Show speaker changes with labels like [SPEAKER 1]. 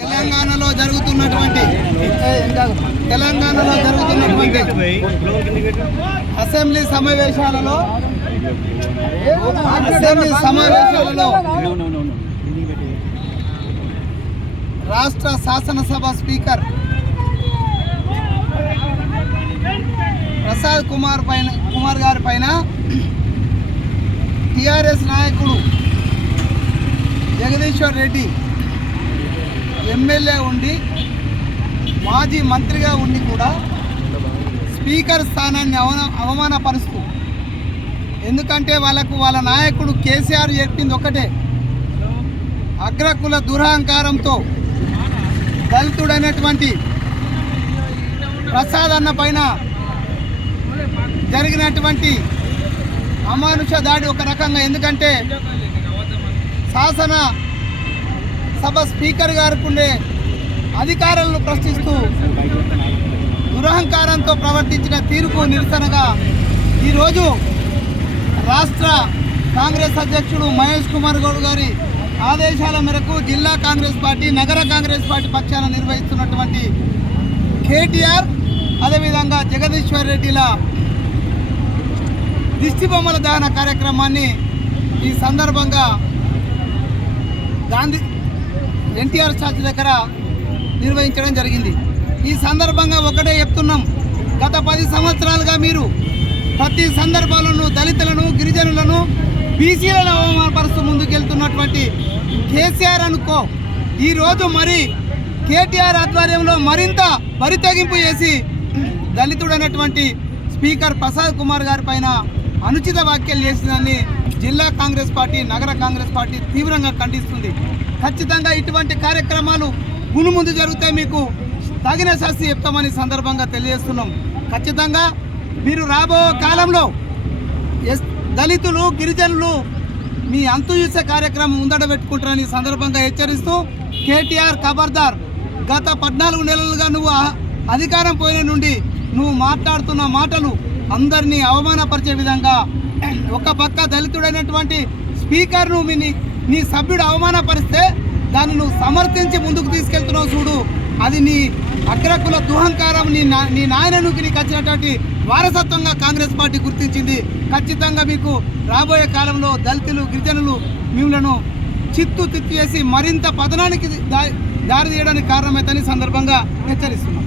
[SPEAKER 1] తెలంగాణలో జరుగుతున్నటువంటి తెలంగాణలో జరుగుతున్నటువంటి అసెంబ్లీ సమావేశాలలో అసెంబ్లీ సమావేశాలలో రాష్ట్ర శాసనసభ స్పీకర్ ప్రసాద్ కుమార్ పైన కుమార్ గారి పైన టిఆర్ఎస్ నాయకుడు జగదీశ్వర్ రెడ్డి ఎమ్మెల్యే ఉండి మాజీ మంత్రిగా ఉండి కూడా స్పీకర్ స్థానాన్ని అవన అవమానపరుస్తూ ఎందుకంటే వాళ్ళకు వాళ్ళ నాయకుడు కేసీఆర్ చెప్పింది ఒకటే అగ్రకుల దురహంకారంతో దళితుడైనటువంటి ప్రసాద్ అన్న పైన జరిగినటువంటి అమానుష దాడి ఒక రకంగా ఎందుకంటే శాసన సభ స్పీకర్ గారికి ఉండే అధికారులను ప్రశ్నిస్తూ దురహంకారంతో ప్రవర్తించిన తీరుకు నిరసనగా ఈరోజు రాష్ట్ర కాంగ్రెస్ అధ్యక్షుడు మహేష్ కుమార్ గౌడ్ గారి ఆదేశాల మేరకు జిల్లా కాంగ్రెస్ పార్టీ నగర కాంగ్రెస్ పార్టీ పక్షాన నిర్వహిస్తున్నటువంటి కేటీఆర్ అదేవిధంగా జగదీశ్వర్ రెడ్డిల దిష్టి బొమ్మల దహన కార్యక్రమాన్ని ఈ సందర్భంగా గాంధీ ఎన్టీఆర్ స్టాచ్యూ దగ్గర నిర్వహించడం జరిగింది. ఈ సందర్భంగా ఒకటే చెప్తున్నాం. గత పది సంవత్సరాలుగా మీరు ప్రతి సందర్భాలను దళితులను గిరిజనులను బీసీలను అవమానపరుస్తూ ముందుకెళ్తున్నటువంటి కేసీఆర్ అనుకో. ఈరోజు మరి కేటీఆర్ ఆధ్వర్యంలో మరింత బరితెగింపు చేసి దళితుడైనటువంటి స్పీకర్ ప్రసాద్ కుమార్ గారి పైన అనుచిత వ్యాఖ్యలు చేసిందని జిల్లా కాంగ్రెస్ పార్టీ నగర కాంగ్రెస్ పార్టీ తీవ్రంగా ఖండిస్తుంది. ఖచ్చితంగా ఇటువంటి కార్యక్రమాలు మును ముందు జరిగితే మీకు. తగిన శాస్తి చెప్తామని సందర్భంగా తెలియజేస్తున్నాం. ఖచ్చితంగా మీరు రాబో కాలంలో ఎస్ దళితులు గిరిజనులు మీ అంతు చూసే కార్యక్రమం ముందట పెట్టుకుంటారని సందర్భంగా హెచ్చరిస్తూ కేటీఆర్ ఖబర్దార్ గత పద్నాలుగు నెలలుగా నువ్వు అధికారం పోయిన నుండి నువ్వు మాట్లాడుతున్న మాటలు అందరినీ అవమానపరిచే విధంగా ఒక పక్క దళితుడైనటువంటి స్పీకర్ను మీ నీ- నీ సభ్యుడు అవమానపరిస్తే దాన్ని నువ్వు సమర్థించి ముందుకు తీసుకెళ్తున్నావు చూడు. అది నీ అగ్రకుల దుహంకారం నీ నా నీ నాయననుకి నీకు వచ్చినటువంటి వారసత్వంగా కాంగ్రెస్ పార్టీ గుర్తించింది. ఖచ్చితంగా మీకు రాబోయే కాలంలో దళితులు గిరిజనులు మిమ్మలను చిత్తు తిత్తి చేసి మరింత పతనానికి దారి తీయడానికి కారణమైతని సందర్భంగా హెచ్చరిస్తున్నాం.